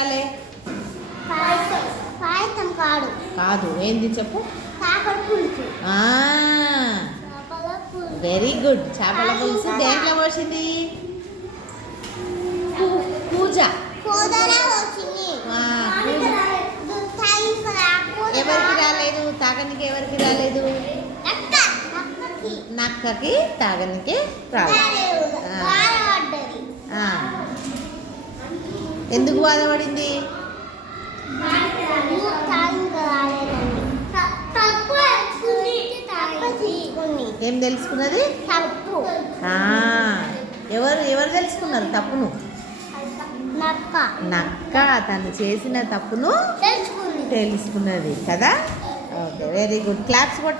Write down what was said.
రాలే? పాయసం కాదు. కాదు, ఏంది చెప్పు? చేపల పులుసు. Very good. చేపల పులుసు దేంట్లో పోసింది? పూజ. ఎవరికి రాలేదు? తాగనికి ఎవరికి రాలేదు? నక్కకి తాగనికి రాలేదు. ఎందుకు బాధపడింది? ఏం తెలుసుకున్నది? ఎవరు తెలుసుకున్నారు తప్పును? నక్క తను చేసిన తప్పును తెలుసుకున్నది కదా. Okay, very good. క్లాప్స్ కొట్ట.